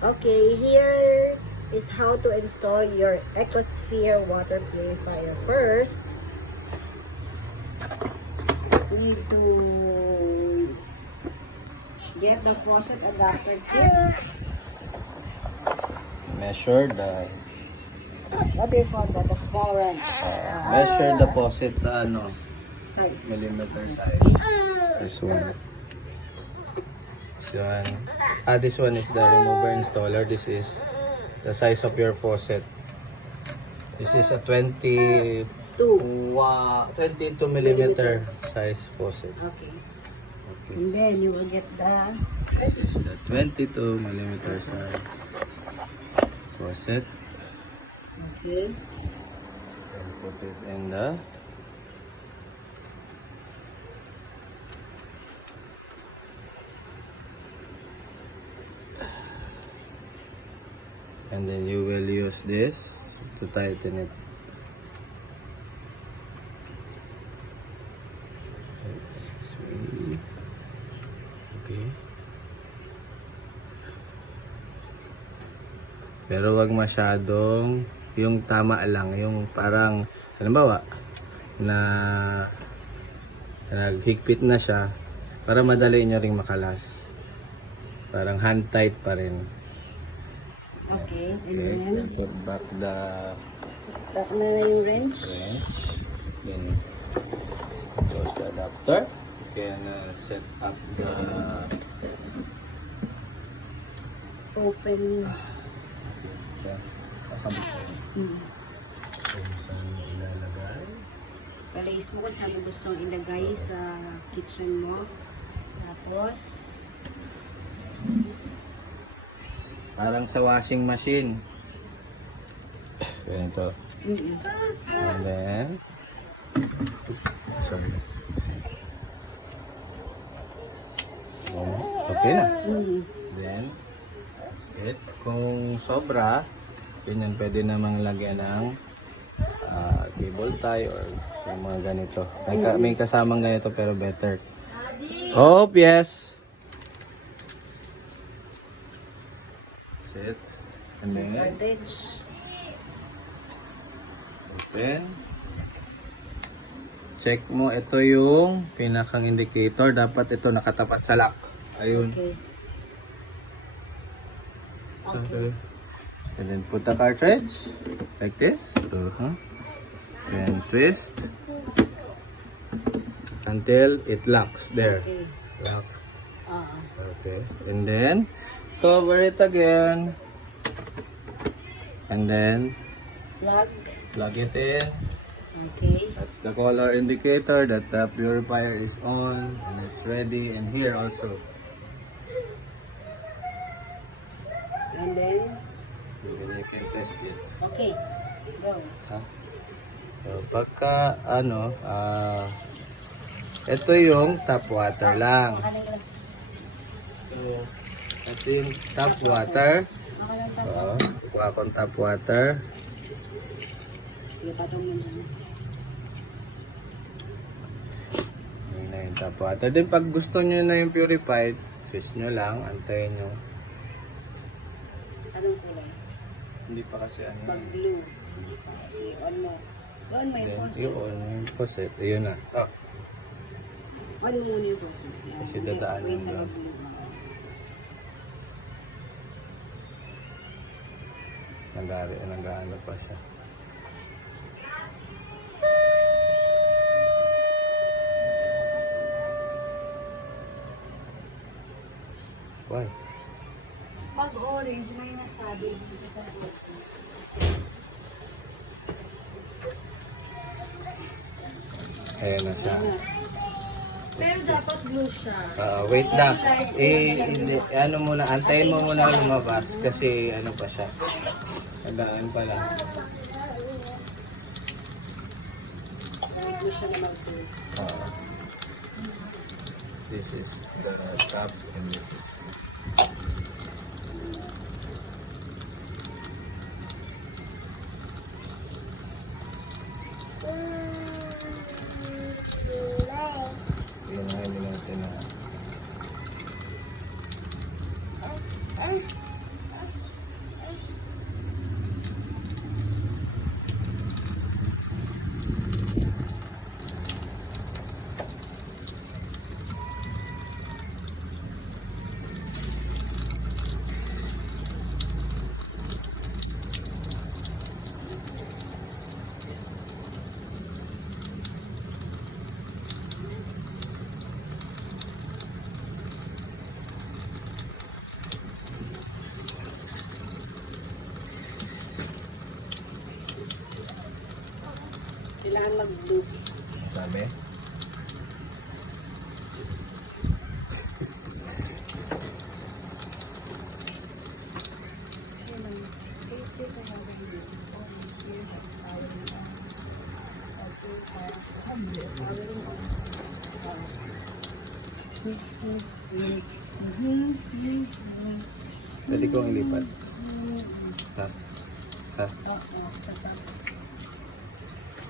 Okay, here is how to install your Ecosphere water purifier. First, we need to get the faucet adapter kit. Measure the What do you call that? The small wrench. measure the faucet Size. millimeter size. This one. This one is the remover installer. This is the size of your faucet. This is a 22 millimeter size faucet. Okay. Okay. And then you will get the This is the 22 millimeter size faucet. okay. And put it in the and then you will use this to tighten it. Excuse me. Okay. Pero wag masyadong yung tama lang, yung parang halimbawa na naghigpit na siya para madali nyo ring makalas. Parang hand tight pa rin. Okay. And Okay, then put back the back na yung wrench. wrench. Then close the adapter. You can set up the Open. sasabit ko kung saan ilalagay. Palais mo kung saan mo gusto ilagay sa kitchen mo. Tapos, Parang sa washing machine. Ganito. And then, sorry. Okay na. Then, that's it. Kung sobra, yun pwede namang lagyan ng cable tie or yung mga ganito. May kasamang ganito pero better. Oh, yes. That's it. And then, voltage. open. Check mo, ito yung pinakang indicator. Dapat ito nakatapat sa lock. Ayun. Okay. Okay. And then put the cartridge like this. And twist until it locks there. Okay. Lock. Ah. Okay. And then cover it again. And then plug it in. Okay. That's the color indicator that the purifier is on and it's ready. And here also. And then, You can test it. okay. Go. So, pagka ito yung tap water lang. So, ito yung tap water. So, kuha akong tap water. Sige, patong mo dyan. Yun na yung tap water. Then pag gusto nyo na yung purified, switch nyo lang, antayin nyo. Anong kulay? Hindi pa kasi ano. Pag blue. Sige, on mo. On mo yung Then, faucet. yung faucet. Ayun na. Oh, On mo muna yung faucet. kasi dadaanin Wait, lang. blue. Nag-ano pa siya. Why? Pag orange, may nasabi. Ayan na siya. Pero dapat blue siya. Wait lang. Ano muna, antayin mo muna lumabas kasi ano pa siya. Nagdaan pa lang. Blue siya naman po. This is the top and this is yun na hindi natin na Kailangan mag-loop. Sabi? Pwede kong ilipat. Ha? Ha?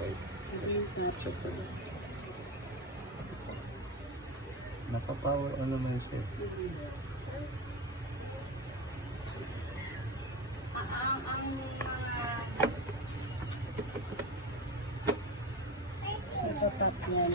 Okay. Check ko lang. Nakapower on naman siya. Sa top yan.